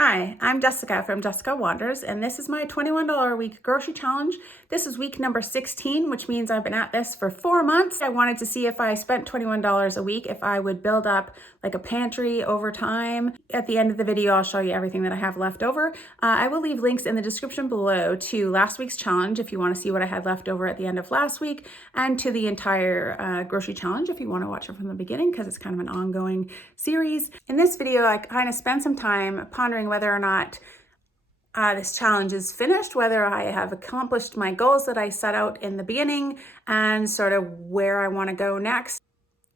Hi, I'm Jessica from Jessica Wanders, and this is my $21 a week grocery challenge. This is week number 16, which means I've been at this for 4 months. I wanted to see if I spent $21 a week, if I would build up like a pantry over time. At the end of the video, I'll show you everything that I have left over. I will leave links in the description below to last week's challenge if you want to see what I had left over at the end of last week, and to the entire grocery challenge if you want to watch it from the beginning, because it's kind of an ongoing series. In this video, I kind of spent some time pondering whether or not this challenge is finished, whether I have accomplished my goals that I set out in the beginning, and sort of where I want to go next.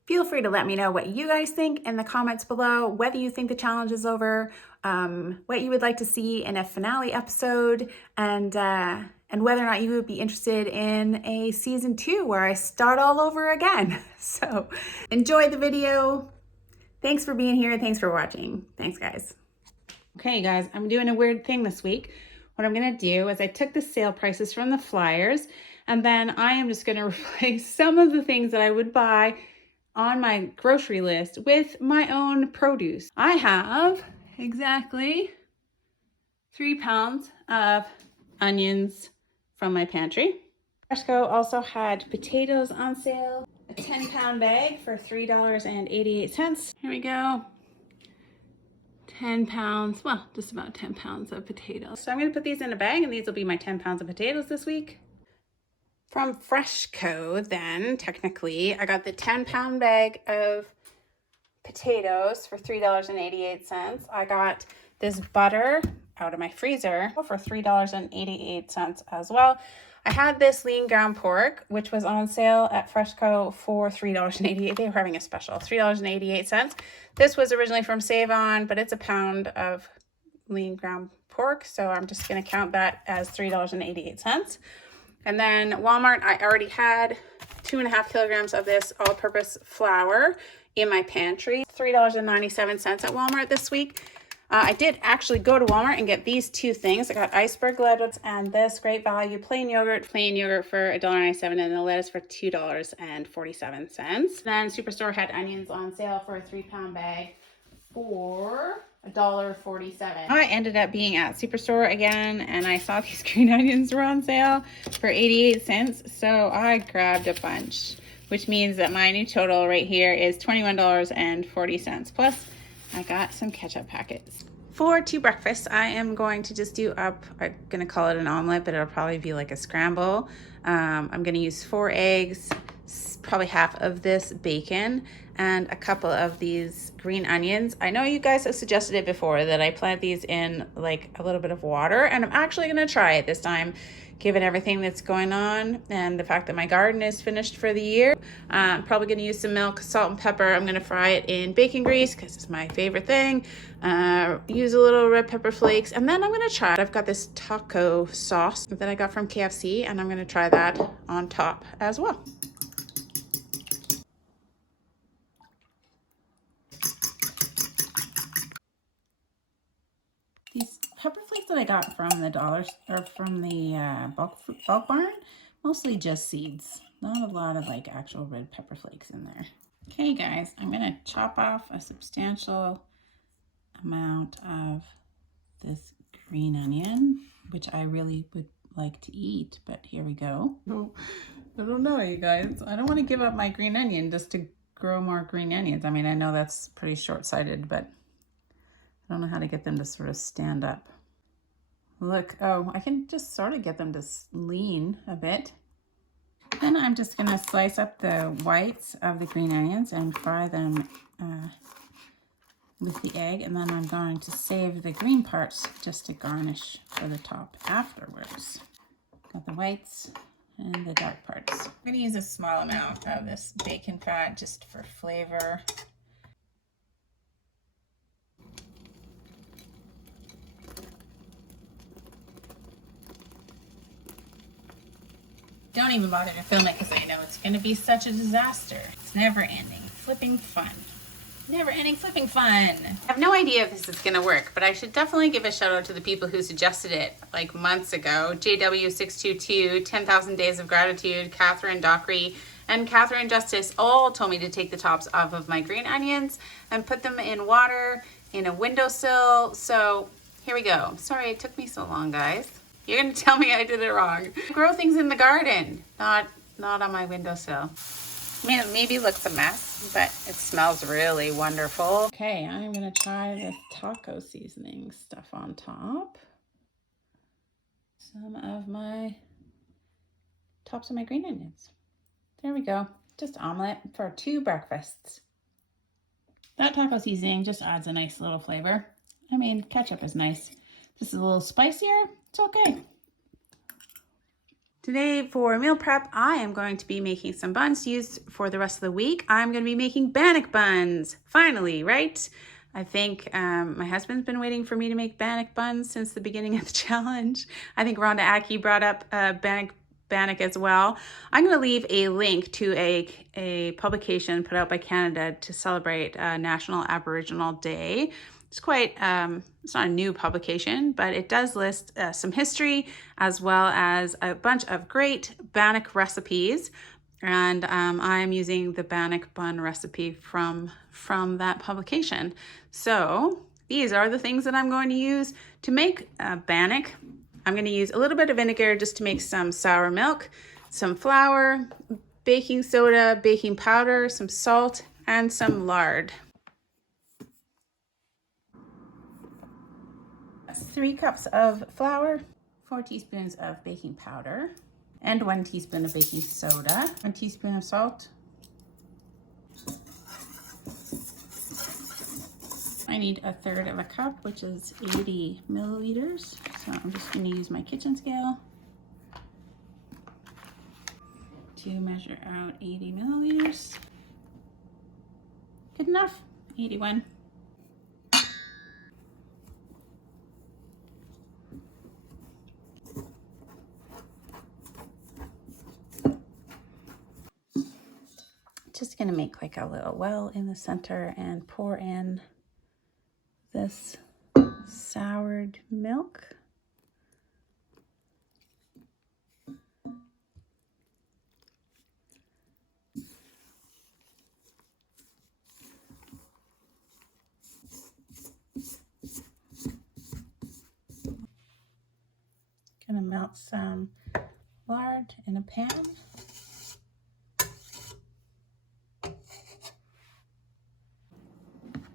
Feel free to let me know what you guys think in the comments below, whether you think the challenge is over, what you would like to see in a finale episode, and whether or not you would be interested in a season 2 where I start all over again. So enjoy the video. Thanks for being here. Thanks for watching. Thanks, guys. Okay, guys, I'm doing a weird thing this week. What I'm going to do is I took the sale prices from the flyers, and then I am just going to replace some of the things that I would buy on my grocery list with my own produce. I have exactly 3 pounds of onions from my pantry. Costco also had potatoes on sale, a 10-pound bag for $3.88. Here we go. 10 pounds, well, just about 10 pounds of potatoes. So I'm going to put these in a bag, and these will be my 10 pounds of potatoes this week. From Freshco, then, technically, I got the 10-pound bag of potatoes for $3.88. I got this butter out of my freezer for $3.88 as well. I had this lean ground pork, which was on sale at Freshco for $3.88. They were having a special, $3.88. This was originally from Save On, but it's a pound of lean ground pork, so I'm just going to count that as $3.88. And then Walmart, I already had 2.5 kilograms of this all-purpose flour in my pantry. $3.97 at Walmart this week. I did actually go to Walmart and get these 2 things. I got iceberg lettuce and this Great Value plain yogurt for $1.97, and the lettuce for $2.47. Then Superstore had onions on sale for a 3-pound bag for $1.47. I ended up being at Superstore again, and I saw these green onions were on sale for 88 cents, so I grabbed a bunch, which means that my new total right here is $21.40. Plus, I got some ketchup packets. For breakfast, I am going to just do up, I'm gonna call it an omelet, but it'll probably be like a scramble. I'm gonna use 4 eggs, probably half of this bacon, and a couple of these green onions. I know you guys have suggested it before that I plant these in like a little bit of water, and I'm actually gonna try it this time, given everything that's going on and the fact that my garden is finished for the year. I'm probably gonna use some milk, salt, and pepper. I'm gonna fry it in bacon grease because it's my favorite thing. Use a little red pepper flakes, and then I'm gonna try it. I've got this taco sauce that I got from KFC, and I'm gonna try that on top as well. These pepper flakes that I got from the bulk barn, mostly just seeds. Not a lot of like actual red pepper flakes in there. Okay, guys, I'm gonna chop off a substantial amount of this green onion, which I really would like to eat, but here we go. Oh, I don't know, you guys. I don't want to give up my green onion just to grow more green onions. I mean, I know that's pretty short-sighted, but I don't know how to get them to sort of stand up. Look, oh, I can just sort of get them to lean a bit. Then I'm just gonna slice up the whites of the green onions and fry them with the egg, and then I'm going to save the green parts just to garnish for the top afterwards. Got the whites and the dark parts. I'm gonna use a small amount of this bacon fat just for flavor. Don't even bother to film it because I know it's going to be such a disaster. It's never ending flipping fun. Never ending flipping fun. I have no idea if this is going to work, but I should definitely give a shout out to the people who suggested it like months ago. JW622, 10,000 Days of Gratitude, Catherine Dockery, and Catherine Justice all told me to take the tops off of my green onions and put them in water in a windowsill. So Here we go. Sorry it took me so long, guys. You're gonna tell me I did it wrong. I grow things in the garden, not on my windowsill. I mean, it maybe looks a mess, but it smells really wonderful. Okay, I'm gonna try this taco seasoning stuff on top. Some of my tops of my green onions. There we go. Just omelet for 2 breakfasts. That taco seasoning just adds a nice little flavor. I mean, ketchup is nice. This is a little spicier. It's okay. Today for meal prep, I am going to be making some buns to use for the rest of the week. I'm going to be making bannock buns. Finally, right? I think my husband's been waiting for me to make bannock buns since the beginning of the challenge. I think Rhonda Aki brought up bannock as well. I'm going to leave a link to a publication put out by Canada to celebrate National Aboriginal Day. It's quite, it's not a new publication, but it does list some history as well as a bunch of great bannock recipes. And I'm using the bannock bun recipe from that publication. So these are the things that I'm going to use to make bannock. I'm going to use a little bit of vinegar just to make some sour milk, some flour, baking soda, baking powder, some salt, and some lard. 3 cups of flour, 4 teaspoons of baking powder, and 1 teaspoon of baking soda, 1 teaspoon of salt. I need 1/3 of a cup, which is 80 milliliters. So I'm just going to use my kitchen scale to measure out 80 milliliters. Good enough, 81. Just gonna make like a little well in the center and pour in this soured milk. Gonna melt some lard in a pan.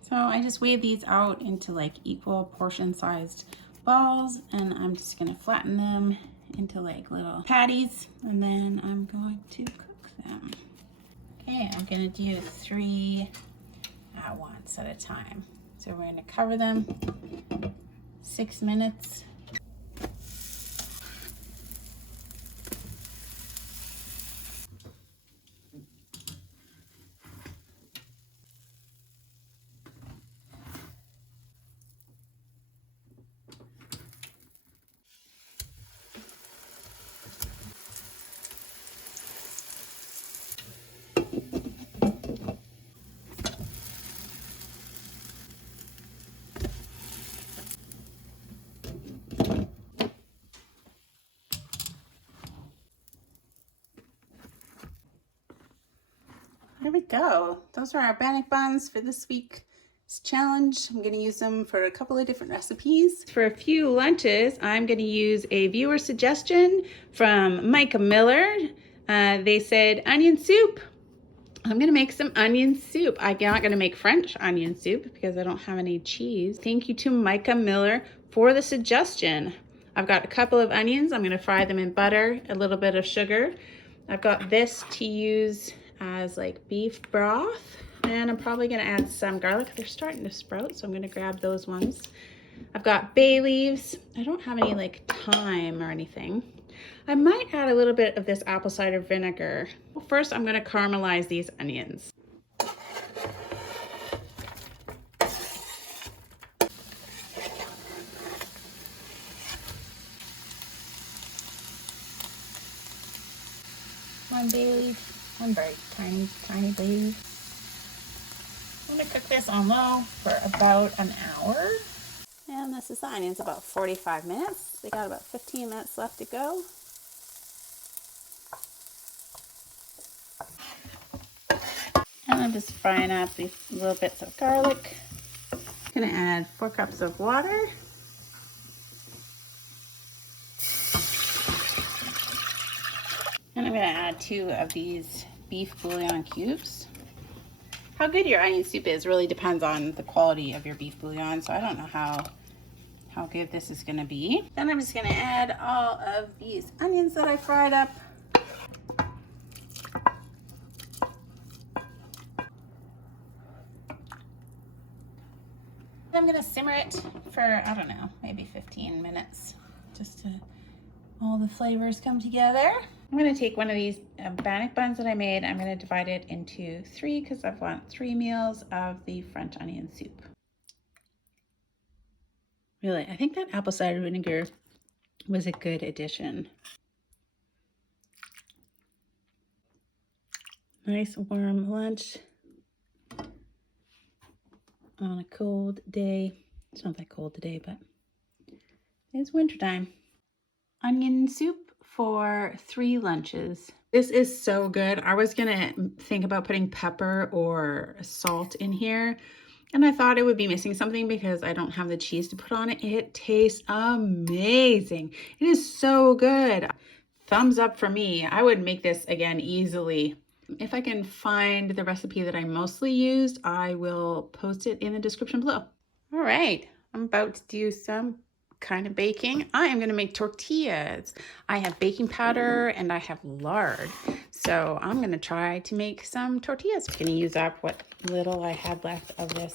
So I just weighed these out into like equal portion sized balls, and I'm just gonna flatten them into like little patties, and then I'm going to cook them. Okay, I'm gonna do 3 at once at a time. So we're gonna cover them 6 minutes. There we go. Those are our bannock buns for this week's challenge. I'm going to use them for a couple of different recipes. For a few lunches, I'm going to use a viewer suggestion from Micah Miller. They said onion soup. I'm going to make some onion soup. I'm not going to make French onion soup because I don't have any cheese. Thank you to Micah Miller for the suggestion. I've got a couple of onions. I'm going to fry them in butter, a little bit of sugar. I've got this to use as like beef broth, and I'm probably going to add some garlic. They're starting to sprout, so I'm going to grab those ones. I've got bay leaves. I don't have any like thyme or anything. I might add a little bit of this apple cider vinegar. Well, first I'm going to caramelize these onions. One bay leaf. One very tiny bay leaf. I'm going to cook this on low for about an hour. And this is the onions, about 45 minutes. They got about 15 minutes left to go. And I'm just frying up these little bits of garlic. I'm going to add 4 cups of water. I'm gonna add 2 of these beef bouillon cubes. How good your onion soup is really depends on the quality of your beef bouillon, so I don't know how good this is gonna be. Then I'm just gonna add all of these onions that I fried up. I'm gonna simmer it for, I don't know, maybe 15 minutes, just to all the flavors come together. I'm gonna take one of these bannock buns that I made. I'm gonna divide it into 3 because I want 3 meals of the French onion soup. Really, I think that apple cider vinegar was a good addition. Nice warm lunch on a cold day. It's not that cold today, but it's wintertime. Onion soup for 3 lunches. This is so good. I was gonna think about putting pepper or salt in here, and I thought it would be missing something because I don't have the cheese to put on it. It tastes amazing. It is so good. Thumbs up for me. I would make this again easily. If I can find the recipe that I mostly used, I will post it in the description below. All right, I'm about to do some kind of baking. I am going to make tortillas. I have baking powder and I have lard. So I'm going to try to make some tortillas. I'm going to use up what little I had left of this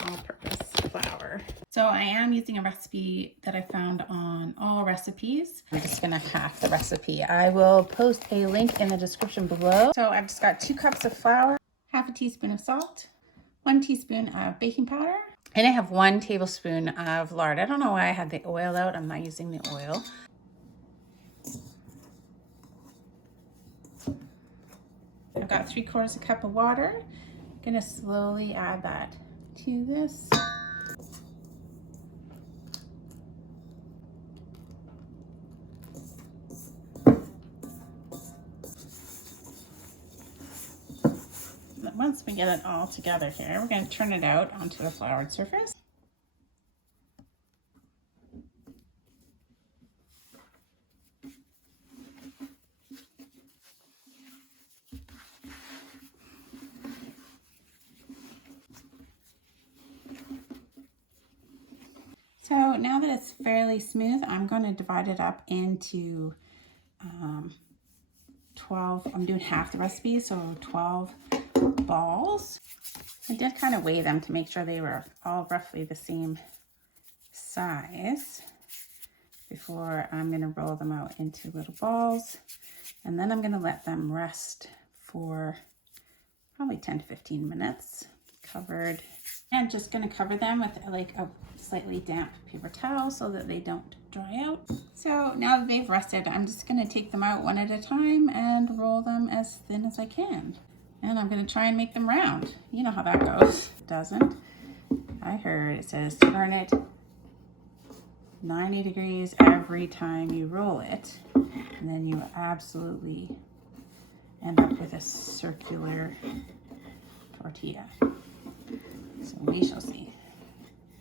all-purpose flour. So I am using a recipe that I found on All Recipes. I'm just going to half the recipe. I will post a link in the description below. So I've just got 2 cups of flour, half a teaspoon of salt, 1 teaspoon of baking powder, and I have 1 tablespoon of lard. I don't know why I had the oil out. I'm not using the oil. I've got 3/4 cup of water. I'm gonna slowly add that to this. Once we get it all together here, we're going to turn it out onto a floured surface. So now that it's fairly smooth, I'm going to divide it up into 12, I'm doing half the recipe, so 12 balls. I did kind of weigh them to make sure they were all roughly the same size before I'm going to roll them out into little balls. And then I'm going to let them rest for probably 10 to 15 minutes covered. And just going to cover them with like a slightly damp paper towel so that they don't dry out. So now that they've rested, I'm just going to take them out one at a time and roll them as thin as I can. And I'm going to try and make them round. You know how that goes. It doesn't. I heard it says turn it 90 degrees every time you roll it. And then you absolutely end up with a circular tortilla. So we shall see.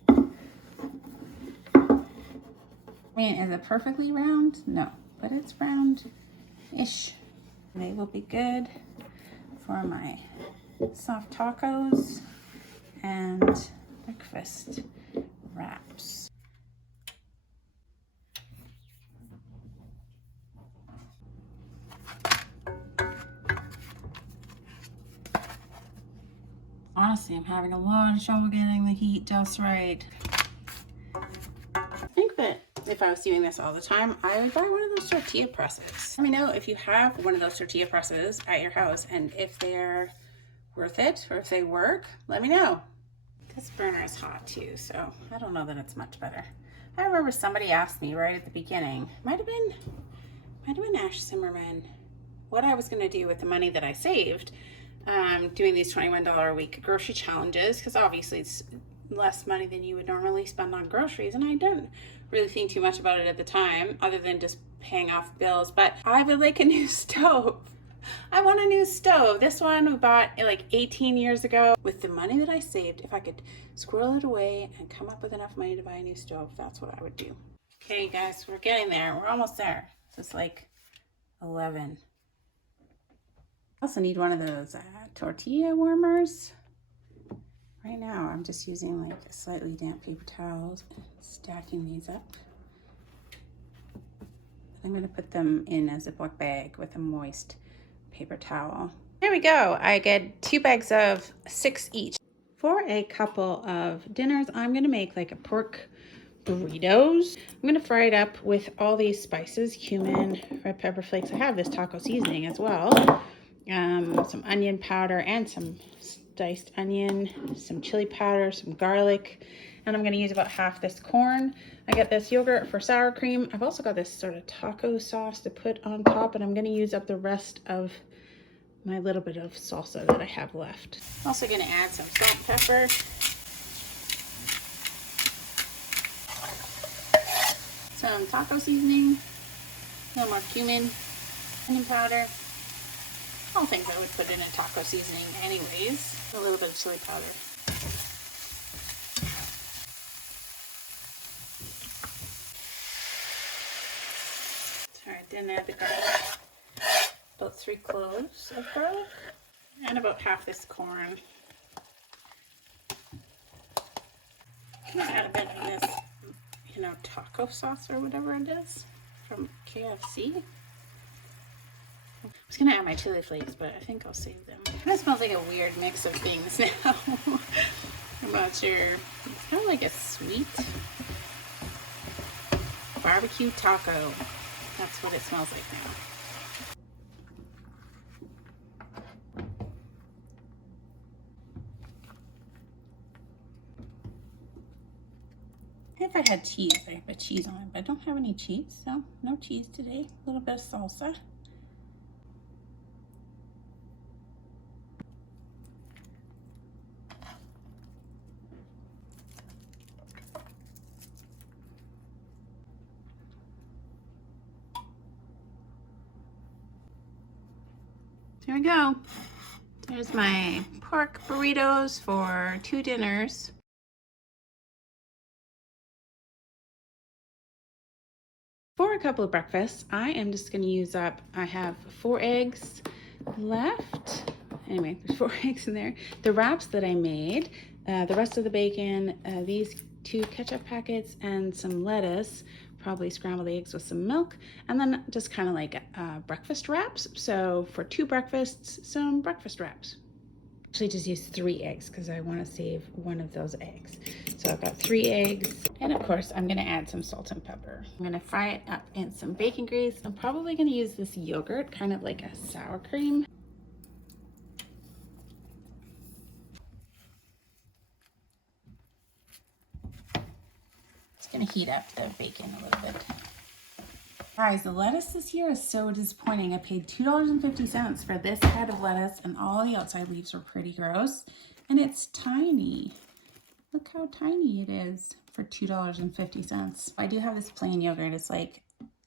I mean, is it perfectly round? No, but it's round-ish. They will be good for my soft tacos and breakfast wraps. Honestly, I'm having a lot of trouble getting the heat just right. I think that if I was doing this all the time, I would buy one of those tortilla presses. Let me know if you have one of those tortilla presses at your house and if they're worth it or if they work. Let me know. This burner is hot too, so I don't know that it's much better. I remember somebody asked me right at the beginning, might have been Ash Zimmerman, what I was going to do with the money that I saved doing these $21 a week grocery challenges, because obviously it's less money than you would normally spend on groceries, and I didn't really think too much about it at the time other than just paying off bills. But I would like a new stove. I want a new stove. This one we bought like 18 years ago. With the money that I saved, if I could squirrel it away and come up with enough money to buy a new stove, that's what I would do. Okay guys, we're getting there. We're almost there. It's like 11 I also need one of those tortilla warmers. Right now, I'm just using like a slightly damp paper towels, stacking these up. I'm gonna put them in a Ziploc bag with a moist paper towel. There we go. I get 2 bags of 6 each. For a couple of dinners, I'm gonna make like a pork burritos. I'm gonna fry it up with all these spices, cumin, red pepper flakes. I have this taco seasoning as well. Some onion powder and some diced onion, some chili powder, some garlic, and I'm gonna use about half this corn. I got this yogurt for sour cream. I've also got this sort of taco sauce to put on top, and I'm gonna use up the rest of my little bit of salsa that I have left. I'm also gonna add some salt and pepper. Some taco seasoning, a little more cumin, onion powder. I don't think I would put in a taco seasoning anyways. A little bit of chili powder. Alright, then add the garlic. About 3 cloves of garlic. And about half this corn. I'm gonna add a bit of this, taco sauce or whatever it is from KFC. I was gonna add my chili flakes, but I think I'll save them. It kind of smells like a weird mix of things now. I'm not sure. It's kind of like a sweet barbecue taco. That's what it smells like now. If I had cheese, I'd put cheese on it, but I don't have any cheese, so no cheese today. A little bit of salsa. There we go. There's my pork burritos for 2 dinners. For a couple of breakfasts, I am just going to use up, I have 4 eggs left. Anyway, there's 4 eggs in there. The wraps that I made, the rest of the bacon, these 2 ketchup packets, and some lettuce, probably scrambled eggs with some milk, and then just kind of like breakfast wraps. So for 2 breakfasts, some breakfast wraps. Actually just use 3 eggs because I want to save one of those eggs. So I've got 3 eggs, and of course I'm going to add some salt and pepper. I'm going to fry it up in some bacon grease. I'm probably going to use this yogurt, kind of like a sour cream. It's going to heat up the bacon a little bit. Guys, the lettuce this year is so disappointing. I paid $2.50 for this head of lettuce, and all the outside leaves were pretty gross. And it's tiny. Look how tiny it is for $2.50. I do have this plain yogurt. It's like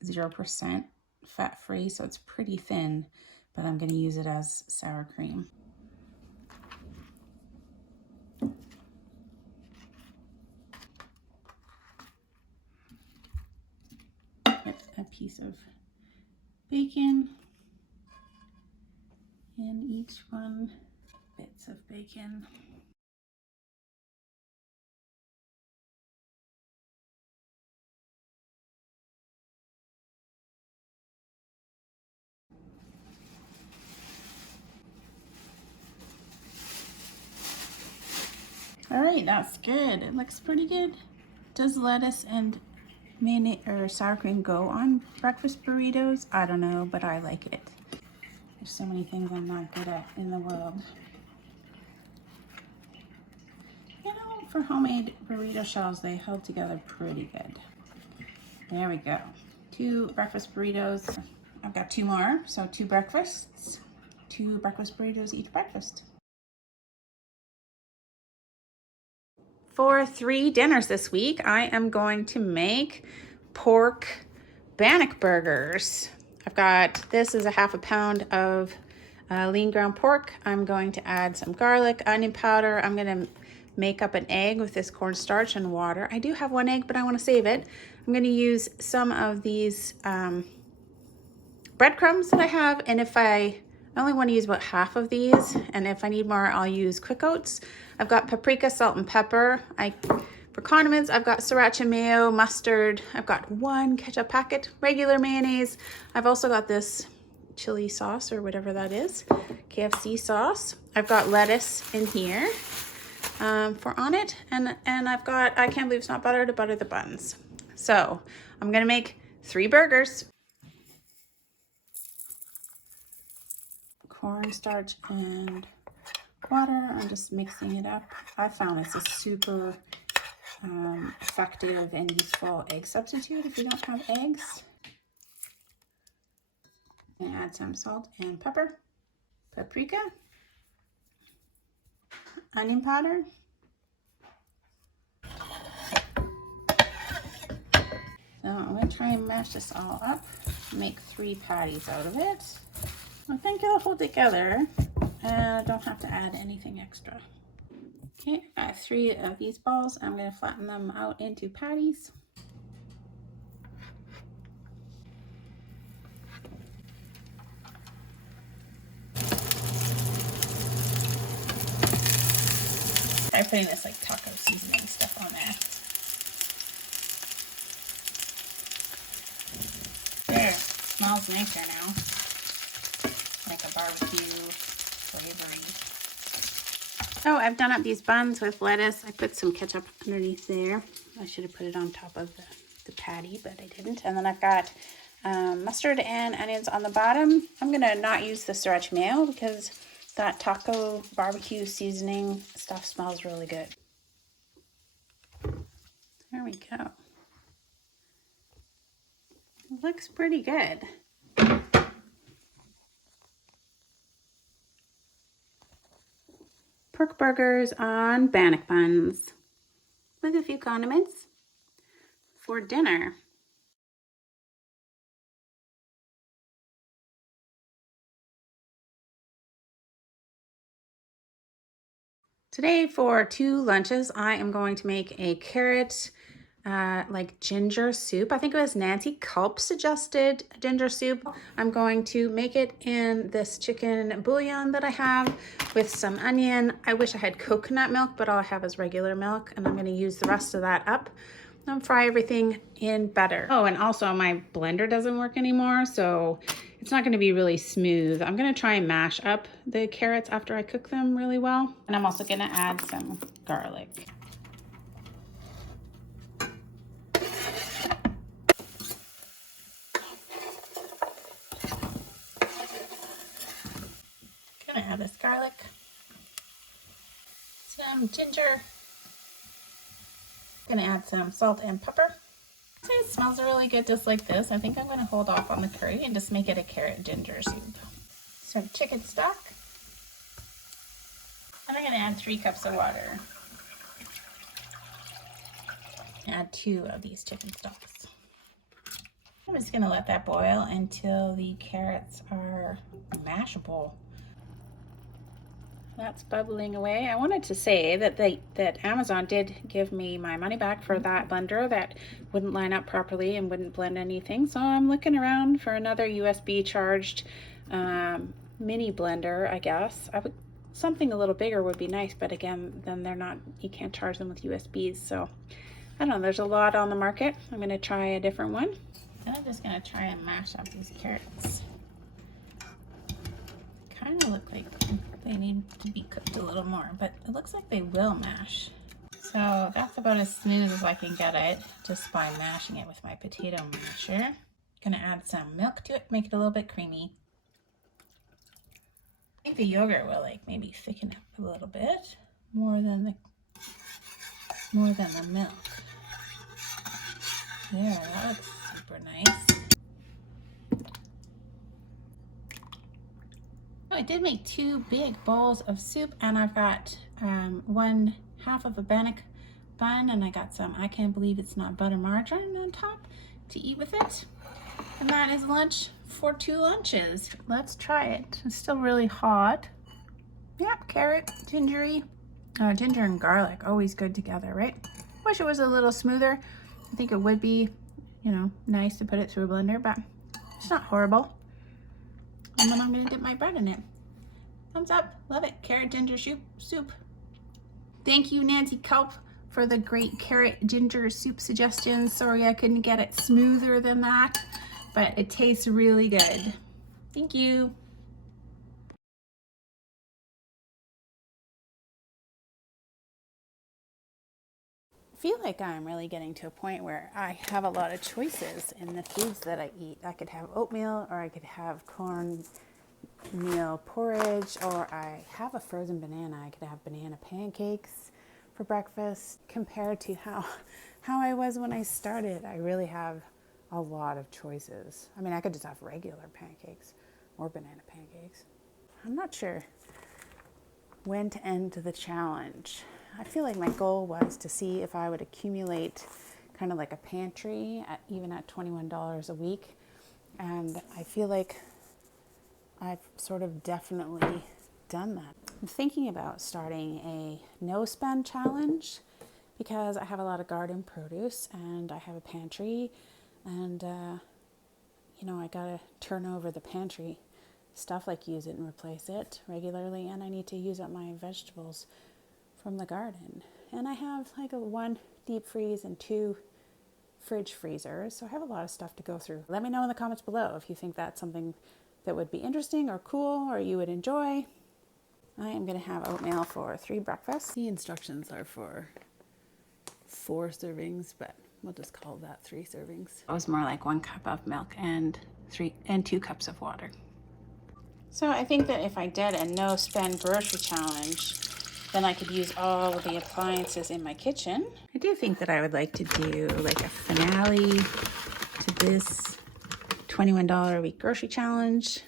0% fat-free, so it's pretty thin, but I'm going to use it as sour cream. Put a piece of bacon in each one, bits of bacon. All right, that's good. It looks pretty good. Does lettuce and mayonnaise or sour cream go on breakfast burritos? I don't know, but I like it. There's so many things I'm not good at in the world. You know, for homemade burrito shells, they held together pretty good. There we go. 2 breakfast burritos. I've got 2 more, so 2 breakfasts. 2 breakfast burritos each breakfast. For 3 dinners this week, I am going to make pork bannock burgers. I've got, this is a half a pound of lean ground pork. I'm going to add some garlic, onion powder. I'm going to make up an egg with this cornstarch and water. I do have 1 egg, but I want to save it. I'm going to use some of these breadcrumbs that I have, and if I I only want to use about half of these, and if I need more, I'll use quick oats. I've got paprika, salt, and pepper. For condiments, I've got sriracha mayo, mustard. I've got 1 ketchup packet, regular mayonnaise. I've also got this chili sauce or whatever that is, KFC sauce. I've got lettuce in here for on it, and I've got, I can't believe it's not butter, to butter the buns. So I'm gonna make 3 burgers. Cornstarch and water. I'm just mixing it up. I found it's a super effective and useful egg substitute if you don't have eggs. And add some salt and pepper, paprika, onion powder, so I'm going to try and mash this all up, make 3 patties out of it. I think it'll hold together and I don't have to add anything extra. Okay, I got 3 of these balls. I'm going to flatten them out into patties. I'm putting this like taco seasoning stuff on there. There, smells nicer now. Like a barbecue flavory. Oh, I've done up these buns with lettuce. I put some ketchup underneath there. I should have put it on top of the patty, but I didn't. And then I've got mustard and onions on the bottom. I'm gonna not use the sriracha mayo because that taco barbecue seasoning stuff smells really good. There we go. It looks pretty good. Pork burgers on bannock buns with a few condiments for dinner. Today for 2 lunches, I am going to make a carrot like ginger soup. I think it was Nancy Culp suggested ginger soup. I'm going to make it in this chicken bouillon that I have with some onion. I wish I had coconut milk, but all I have is regular milk, and I'm going to use the rest of that up and fry everything in butter. Oh, and also my blender doesn't work anymore, so it's not going to be really smooth. I'm going to try and mash up the carrots after I cook them really well. And I'm also going to add some garlic. Gonna add this garlic, some ginger. Gonna add some salt and pepper. It smells really good just like this. I think I'm gonna hold off on the curry and just make it a carrot ginger soup. Some chicken stock. And I'm gonna add 3 cups of water. Add 2 of these chicken stocks. I'm just gonna let that boil until the carrots are mashable. That's bubbling away. I wanted to say that Amazon did give me my money back for that blender that wouldn't line up properly and wouldn't blend anything. So I'm looking around for another USB charged mini blender, I guess. Something a little bigger would be nice, but again, then they're not, you can't charge them with USBs. So I don't know, there's a lot on the market. I'm gonna try a different one. And I'm just gonna try and mash up these carrots. Kind of look like they need to be cooked a little more, but it looks like they will mash. So that's about as smooth as I can get it just by mashing it with my potato masher. Gonna add some milk to it, make it a little bit creamy. I think the yogurt will like maybe thicken up a little bit more than the milk. There, that looks super nice. I did make 2 big bowls of soup, and I've got 1/2 of a bannock bun, and I got some, I can't believe it's not butter margarine on top to eat with it. And that is lunch for 2 lunches. Let's try it. It's still really hot. Yep, carrot, ginger and garlic, always good together, right? Wish it was a little smoother. I think it would be, you know, nice to put it through a blender, but it's not horrible. And then I'm gonna dip my bread in it. Thumbs up, love it. Carrot ginger soup. Thank you, Nancy Kelp, for the great carrot ginger soup suggestions. Sorry I couldn't get it smoother than that, but it tastes really good. Thank you. I feel like I'm really getting to a point where I have a lot of choices in the foods that I eat. I could have oatmeal, or I could have cornmeal porridge, or I have a frozen banana. I could have banana pancakes for breakfast. Compared to how I was when I started, I really have a lot of choices. I mean, I could just have regular pancakes or banana pancakes. I'm not sure when to end the challenge. I feel like my goal was to see if I would accumulate kind of like a pantry even at $21 a week. And I feel like I've sort of definitely done that. I'm thinking about starting a no spend challenge because I have a lot of garden produce and I have a pantry, and you know, I gotta turn over the pantry stuff, like use it and replace it regularly, and I need to use up my vegetables from the garden. And I have like one deep freeze and 2 fridge freezers, so I have a lot of stuff to go through. Let me know in the comments below if you think that's something that would be interesting or cool or you would enjoy. I am going to have oatmeal for 3 breakfasts. The instructions are for 4 servings, but we'll just call that 3 servings. It was more like 1 cup of milk and 2 cups of water. So I think that if I did a no spend grocery challenge, then I could use all of the appliances in my kitchen. I do think that I would like to do like a finale to this $21 a week grocery challenge,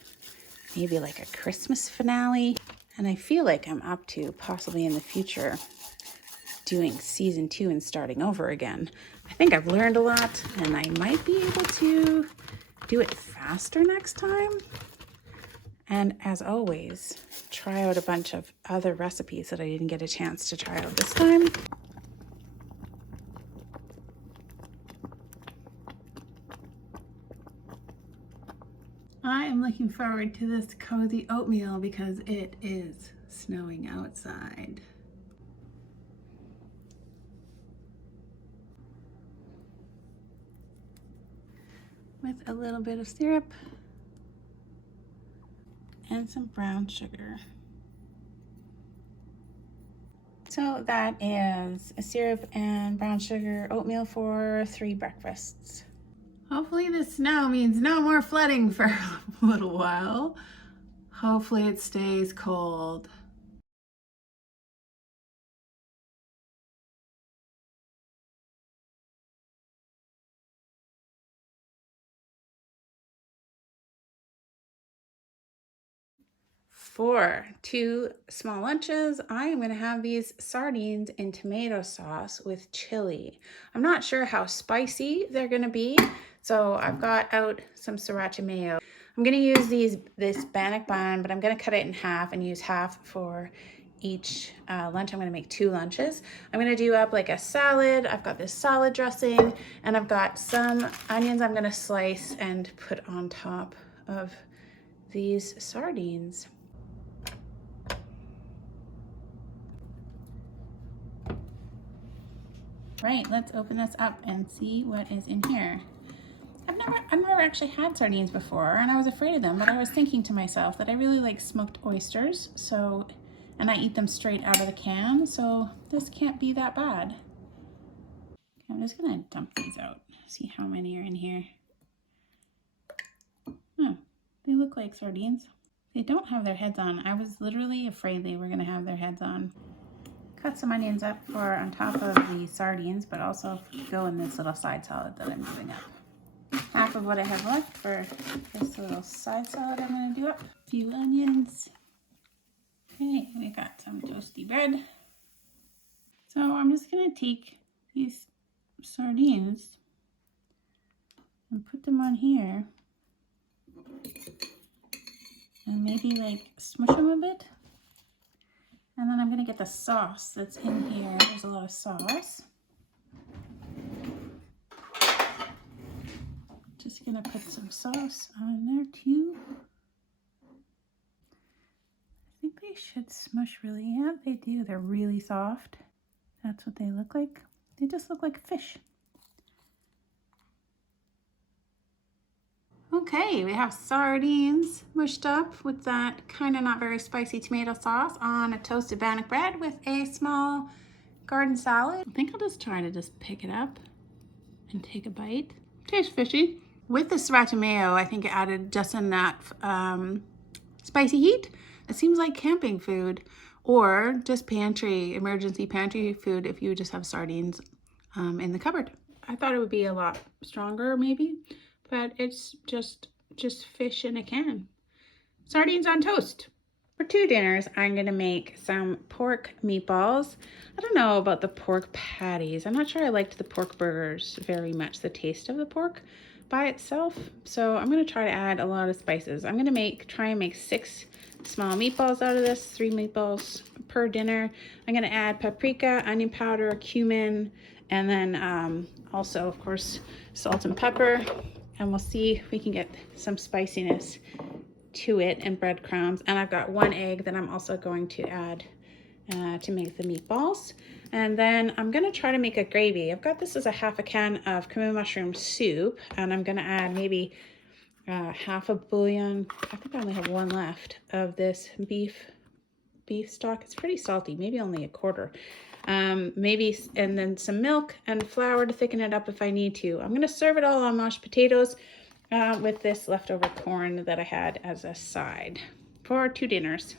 maybe like a Christmas finale. And I feel like I'm up to possibly in the future doing season 2 and starting over again. I think I've learned a lot and I might be able to do it faster next time. And as always, try out a bunch of other recipes that I didn't get a chance to try out this time. I am looking forward to this cozy oatmeal because it is snowing outside. With a little bit of syrup and some brown sugar. So that is a syrup and brown sugar oatmeal for 3 breakfasts. Hopefully the snow means no more flooding for a little while. Hopefully it stays cold. For 2 small lunches, I am going to have these sardines in tomato sauce with chili. I'm not sure how spicy they're going to be, so I've got out some sriracha mayo. I'm going to use this bannock bun, but I'm going to cut it in half and use half for each lunch. I'm going to make 2 lunches. I'm going to do up like a salad. I've got this salad dressing, and I've got some onions I'm going to slice and put on top of these sardines. Right, let's open this up and see what is in here. I've never actually had sardines before, and I was afraid of them, but I was thinking to myself that I really like smoked oysters, and I eat them straight out of the can, so this can't be that bad. I'm just gonna dump these out, see how many are in here. Oh, they look like sardines. They don't have their heads on. I was literally afraid they were gonna have their heads on. Cut some onions up for on top of the sardines, but also go in this little side salad that I'm doing up. Half of what I have left for this little side salad I'm going to do up. A few onions. Okay, we got some toasty bread. So I'm just going to take these sardines and put them on here. And maybe like smush them a bit. And then I'm going to get the sauce that's in here. There's a lot of sauce. Just going to put some sauce on there too. They should smush really, yeah, they do. They're really soft. That's what they look like. They just look like fish. Okay, we have sardines mushed up with that kind of not very spicy tomato sauce on a toasted bannock bread with a small garden salad. I think I'll just try to just pick it up and take a bite. Tastes fishy. With the sriracha mayo, I think it added just enough spicy heat. It seems like camping food or just emergency pantry food if you just have sardines in the cupboard. I thought it would be a lot stronger maybe, but it's just fish in a can. Sardines on toast. For 2 dinners, I'm gonna make some pork meatballs. I don't know about the pork patties. I'm not sure I liked the pork burgers very much, the taste of the pork by itself. So I'm gonna try to add a lot of spices. I'm gonna try and make 6 small meatballs out of this, 3 meatballs per dinner. I'm gonna add paprika, onion powder, cumin, and then also, of course, salt and pepper. And we'll see if we can get some spiciness to it and breadcrumbs. And I've got 1 egg that I'm also going to add to make the meatballs. And then I'm gonna try to make a gravy. I've got this as a half a can of cream of mushroom soup, and I'm gonna add maybe half a bouillon. I think I only have 1 left of this beef stock. It's pretty salty, maybe only a quarter. Maybe, and then some milk and flour to thicken it up if I need to. I'm gonna serve it all on mashed potatoes with this leftover corn that I had as a side for 2 dinners.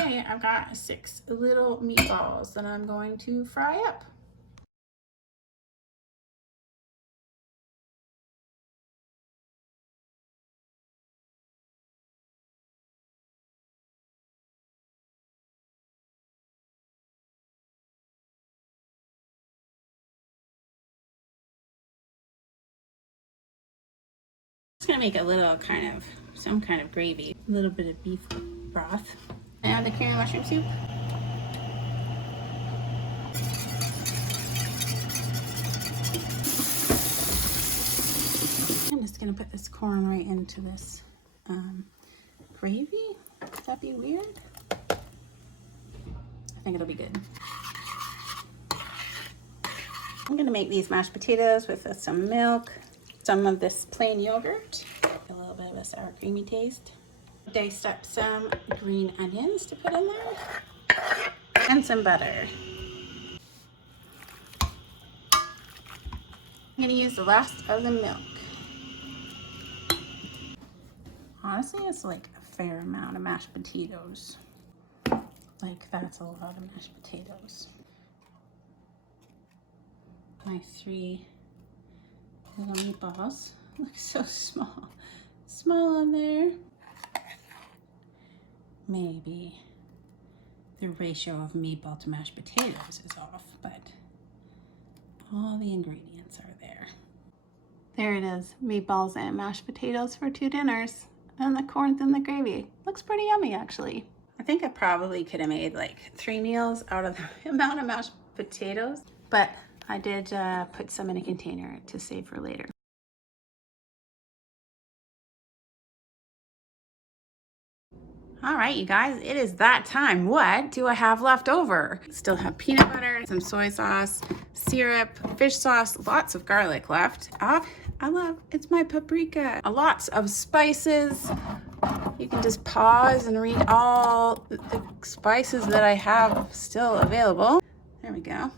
Okay, I've got 6 little meatballs that I'm going to fry up. Just gonna make a little some kind of gravy, a little bit of beef broth. Add the cream of mushroom soup. I'm just gonna put this corn right into this gravy. Would that be weird? I think it'll be good. I'm gonna make these mashed potatoes with some milk, some of this plain yogurt, a little bit of a sour creamy taste. Diced up some green onions to put in there, and some butter. I'm gonna use the last of the milk. Honestly, it's like a fair amount of mashed potatoes. Like, that's a lot of mashed potatoes. My 3 little meatballs look so small. Small on there. Maybe the ratio of meatball to mashed potatoes is off, but all the ingredients are there. There it is, meatballs and mashed potatoes for 2 dinners. And the corn in the gravy. Looks pretty yummy, actually. I think I probably could have made like 3 meals out of the amount of mashed potatoes, but I did put some in a container to save for later. All right, you guys, it is that time. What do I have left over? Still have peanut butter, some soy sauce, syrup, fish sauce, lots of garlic left. It's my paprika. Lots of spices. You can just pause and read all the spices that I have still available. There we go.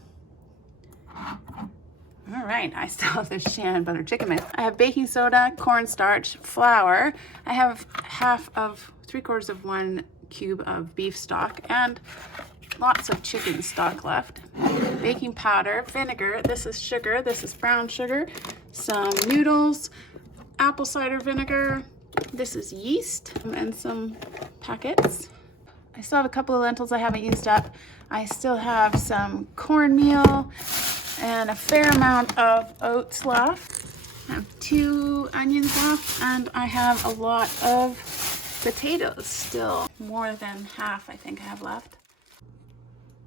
All right, I still have this Shannon butter chicken mix. I have baking soda, cornstarch, flour. I have 3/4 of 1 cube of beef stock and lots of chicken stock left. Baking powder, vinegar, this is sugar, this is brown sugar, some noodles, apple cider vinegar, this is yeast, and some packets. I still have a couple of lentils I haven't used up. I still have some cornmeal and a fair amount of oats left. I have 2 onions left, and I have a lot of potatoes still. More than half I think I have left.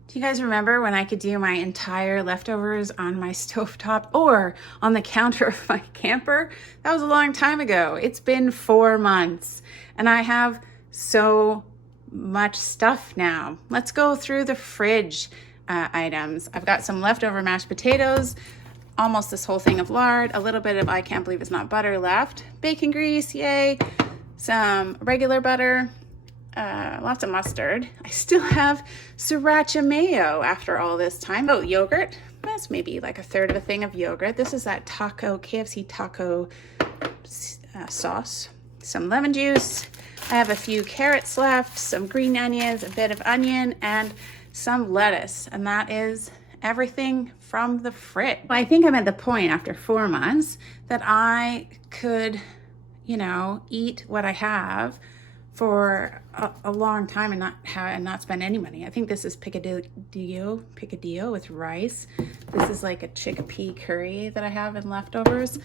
Do you guys remember when I could do my entire leftovers on my stovetop or on the counter of my camper? That was a long time ago. It's been 4 months and I have so much stuff now. Let's go through the fridge items. I've got some leftover mashed potatoes, almost this whole thing of lard, a little bit of I can't believe it's not butter left, bacon grease, yay, some regular butter, lots of mustard. I still have sriracha mayo after all this time. Oh, yogurt. That's maybe like a third of a thing of yogurt. This is that KFC taco sauce. Some lemon juice. I have a few carrots left, some green onions, a bit of onion, and some lettuce. And that is everything from the fridge. Well, I think I'm at the point after 4 months that I could, you know, eat what I have for a long time and not spend any money. I think this is picadillo with rice. This is like a chickpea curry that I have in leftovers.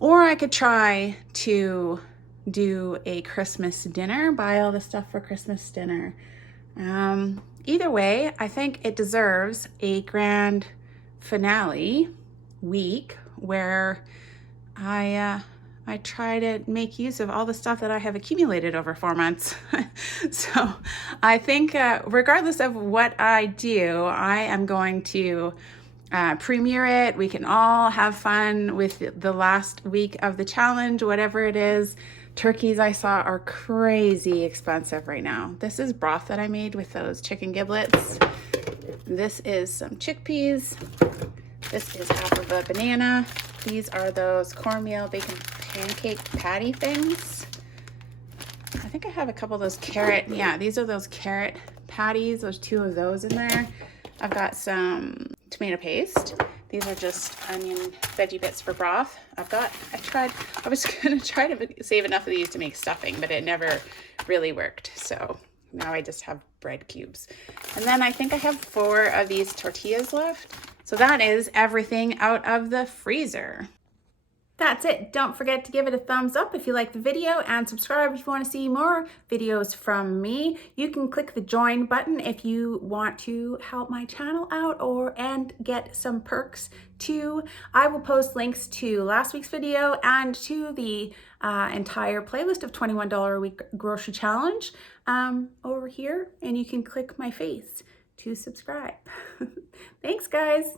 Or I could try to do a Christmas dinner, buy all the stuff for Christmas dinner. Either way, I think it deserves a grand finale week where I try to make use of all the stuff that I have accumulated over 4 months. So I think regardless of what I do, I am going to premiere it. We can all have fun with the last week of the challenge, whatever it is. Turkeys I saw are crazy expensive right now. This is broth that I made with those chicken giblets. This is some chickpeas. This is half of a banana. These are those cornmeal bacon pancake patty things. I think I have a couple of those carrot. Yeah, these are those carrot patties. There's 2 of those in there. I've got some tomato paste. These are just onion veggie bits for broth. I was gonna try to save enough of these to make stuffing, but it never really worked. So now I just have bread cubes. And then I think I have 4 of these tortillas left. So that is everything out of the freezer. That's it. Don't forget to give it a thumbs up if you like the video and subscribe if you want to see more videos from me. You can click the join button if you want to help my channel out and get some perks too. I will post links to last week's video and to the entire playlist of $21 a week grocery challenge over here, and you can click my face to subscribe. Thanks guys.